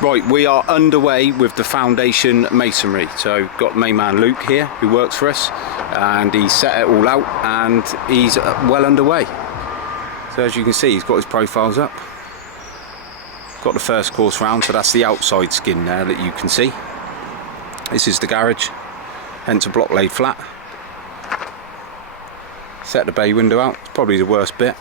Right, we are underway with the foundation masonry. So got main man Luke here who works for us, and he set it all out and he's well underway. So as you can see, he's got his profiles up. Got the first course round, so that's the outside skin there that you can see. This is the garage, hence a block laid flat. Set the bay window out, it's probably the worst bit.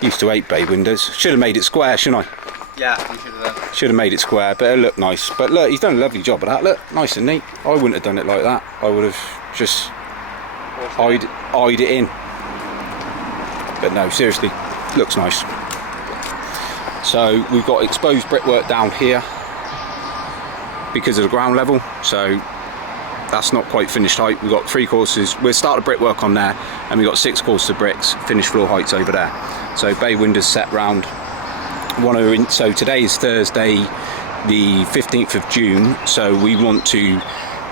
Used to hate bay windows. Should have made it square, shouldn't I? Yeah, you should have done. Should have made it square, but it looked nice. But look, he's done a lovely job of that. Look, nice and neat. I wouldn't have done it like that. I would have just eyed it in. But no, seriously, looks nice. So we've got exposed brickwork down here because of the ground level. So that's not quite finished height. We've got 3 courses. We'll start the brickwork on there, and we've got 6 courses of bricks, finished floor heights over there. So bay windows set round. So today is Thursday the 15th of June, so we want to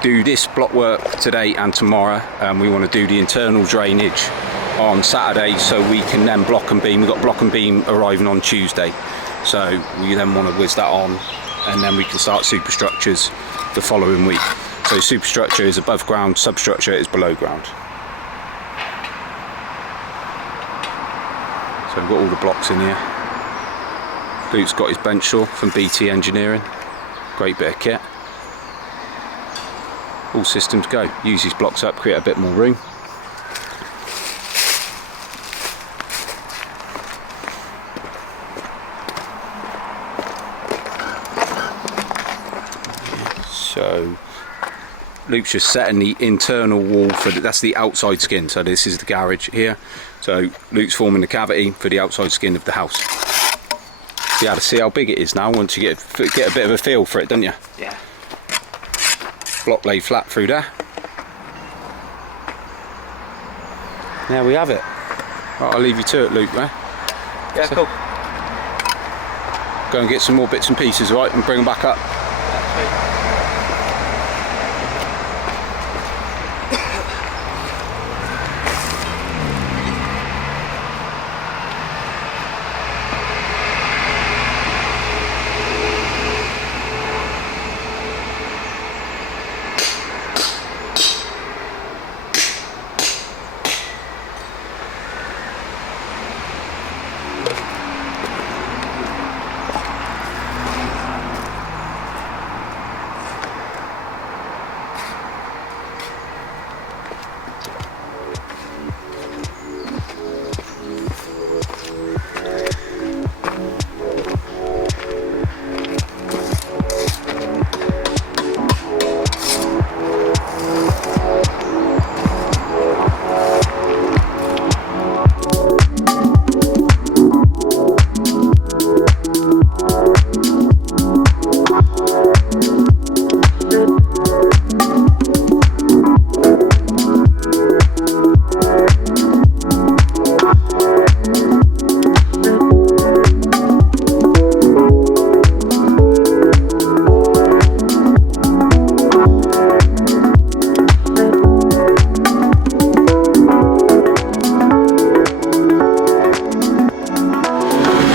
do this block work today and tomorrow, and we want to do the internal drainage on Saturday so we can then block and beam. We've got block and beam arriving on Tuesday, so we then want to whiz that on, and then we can start superstructures the following week. So superstructure is above ground, substructure is below ground. So we've got all the blocks in here. Luke's got his bench saw from BT Engineering, great bit of kit. All systems go. Use these blocks up, create a bit more room. So Luke's just setting the internal wall for that's the outside skin. So this is the garage here. So Luke's forming the cavity for the outside skin of the house. You have to see how big it is now once you get a bit of a feel for it, don't you? Yeah. Block laid flat through there. There we have it. Right, I'll leave you to it, Luke, right? Yeah, so, cool. Go and get some more bits and pieces, right, and bring them back up.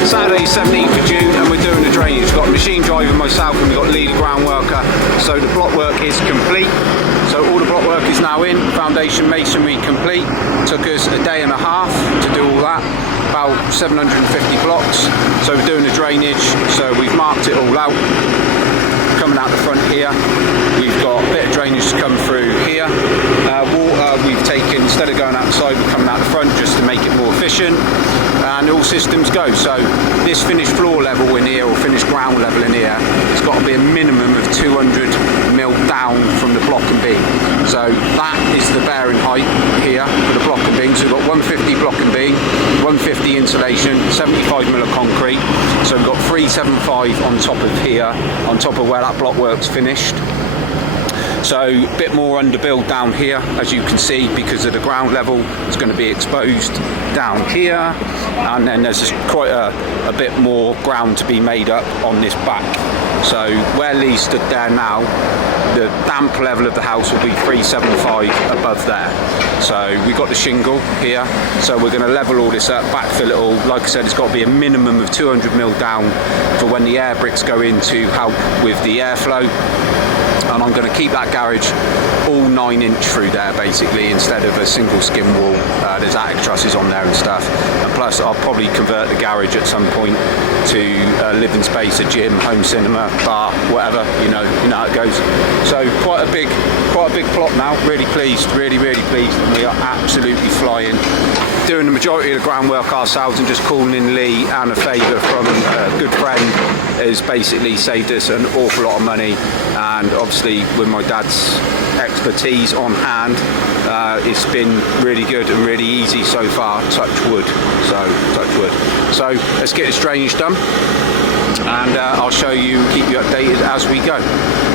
Saturday 17th of June, and we're doing the drainage. We've got a machine driver myself, and we've got a lead ground worker. So the block work is complete. So all the block work is now in. Foundation masonry complete. Took us a day and a half to do all that. About 750 blocks. So we're doing the drainage. So we've marked it all out. Coming out the front here, we've got a bit of drainage to come through here. Water we've taken, instead of going out the side, we're coming out the front just to make it more efficient, and all systems go. So this finished floor level in here, or finished ground level in here, it's got to be a minimum of 200 mil down from the block and beam. So that is the bearing height here for the block and beam. So we've got 150 block and beam, 150 insulation, 75 mil of concrete. So we've got 375 on top of here, on top of where that block work's finished. So a bit more underbuild down here, as you can see, because of the ground level. It's going to be exposed down here, and then there's just quite a bit more ground to be made up on this back. So where Lee stood there now, the damp level of the house will be 375 above there. So we got the shingle here, so we're going to level all this up, backfill it all. Like I said, it's got to be a minimum of 200 mil down for when the air bricks go in to help with the airflow. And I'm going to keep that garage all 9-inch through there basically, instead of a single skim wall. There's attic trusses on there and stuff, and plus I'll probably convert the garage at some point to a living space, a gym, home cinema, bar, whatever, you know how it goes. So quite a big plot now. Really pleased, really pleased, and we are absolutely flying. Doing the majority of the groundwork ourselves and just calling in Lee and a favour from a good friend has basically saved us an awful lot of money, and obviously with my dad's expertise on hand, it's been really good and really easy so far, touch wood. So let's get this drainage done, and I'll show you, keep you updated as we go.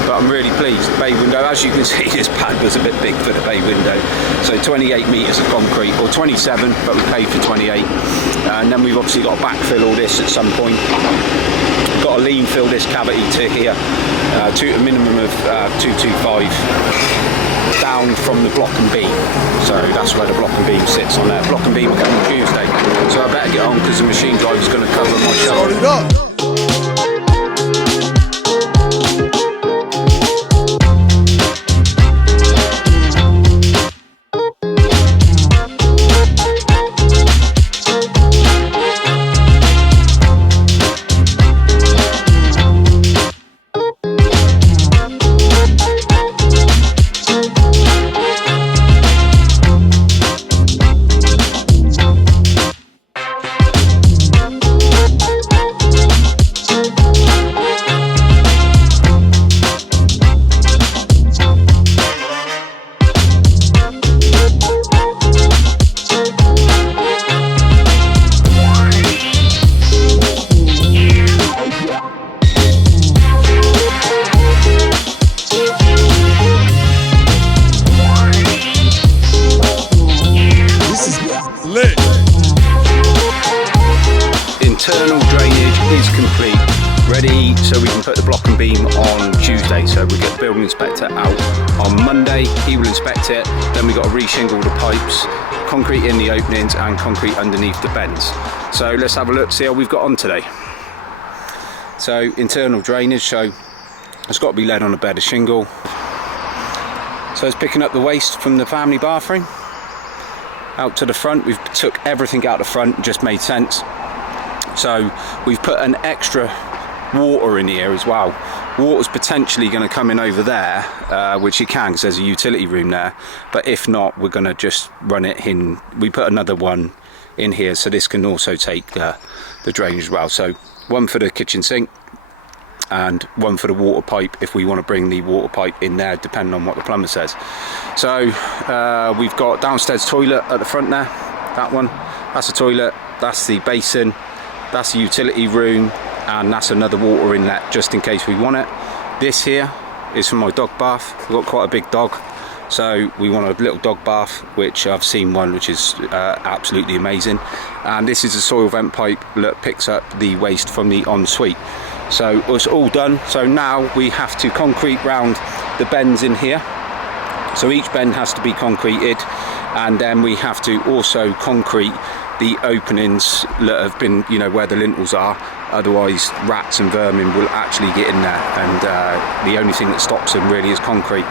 But I'm really pleased. The bay window, as you can see, this pad was a bit big for the bay window. So 28 metres of concrete, or 27, but we paid for 28. And then we've obviously got to backfill all this at some point. Got to lean fill this cavity to here, to a minimum of 225 down from the block and beam. So that's where the block and beam sits on there. Block and beam will come on Tuesday. So I better get on, because the machine driver's going to cover my shoulder. Internal drainage is complete, ready so we can put the block and beam on Tuesday. So we get the building inspector out on Monday, he will inspect it, then we got to re-shingle the pipes, concrete in the openings and concrete underneath the bends. So let's have a look, see how we've got on today. So internal drainage, so it's got to be laid on a bed of shingle. So it's picking up the waste from the family bathroom out to the front. We've took everything out the front, it just made sense. So we've put an extra water in here as well. Water's potentially going to come in over there, which you can because there's a utility room there, but if not, we're going to just run it in. We put another one in here, so this can also take the drainage as well. So one for the kitchen sink and one for the water pipe if we want to bring the water pipe in there, depending on what the plumber says. So we've got downstairs toilet at the front there, that one, that's the toilet, that's the basin, that's the utility room, and that's another water inlet just in case we want it. This here is for my dog bath. We've got quite a big dog, so we want a little dog bath, which I've seen one which is absolutely amazing. And this is a soil vent pipe that picks up the waste from the ensuite. So it's all done. So now we have to concrete round the bends in here. So each bend has to be concreted, and then we have to also concrete the openings that have been, you know, where the lintels are. Otherwise rats and vermin will actually get in there, and the only thing that stops them really is concrete.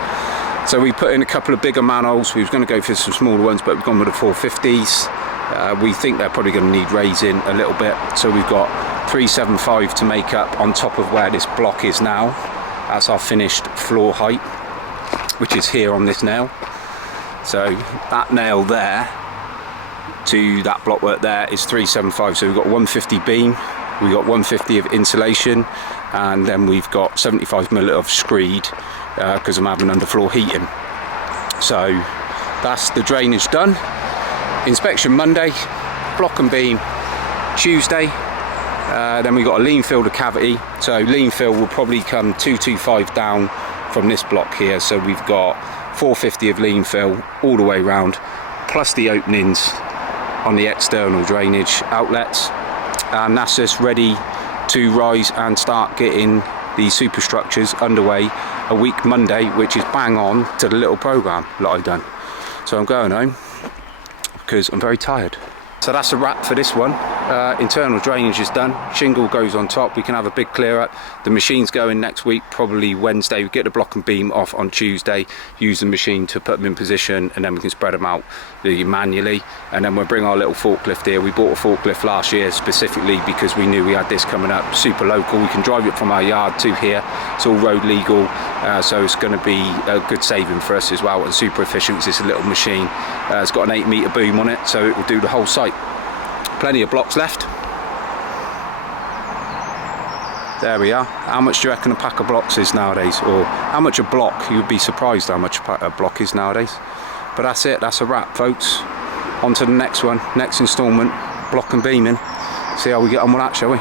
So we put in a couple of bigger manholes. We were going to go for some smaller ones, but we've gone with the 450s. We think they're probably going to need raising a little bit, so we've got 375 to make up on top of where this block is now. That's our finished floor height, which is here on this nail. So that nail there to that block work there is 375. So we've got 150 beam, we've got 150 of insulation, and then we've got 75mm of screed because I'm having underfloor heating. So that's the drainage done. Inspection Monday, block and beam Tuesday. Then we've got a lean fill the cavity. So lean fill will probably come 225 down from this block here. So we've got 450 of lean fill all the way round, plus the openings on the external drainage outlets, and that's us ready to rise and start getting these superstructures underway a week Monday, which is bang on to the little program that I've done. So I'm going home because I'm very tired. So that's a wrap for this one. Internal drainage is done, shingle goes on top, we can have a big clear up. The machine's going next week, probably Wednesday. We get the block and beam off on Tuesday, use the machine to put them in position, and then we can spread them out manually. And then we'll bring our little forklift here. We bought a forklift last year specifically because we knew we had this coming up, super local. We can drive it from our yard to here. It's all road legal, so it's going to be a good saving for us as well, and super efficient because it's a little machine. It's got an 8 metre boom on it, so it will do the whole site. Plenty of blocks left. There we are. How much do you reckon a pack of blocks is nowadays? Or how much a block? You would be surprised how much a block is nowadays. But that's it, that's a wrap, folks. On to the next one, next instalment, block and beaming. See how we get on with that, shall we?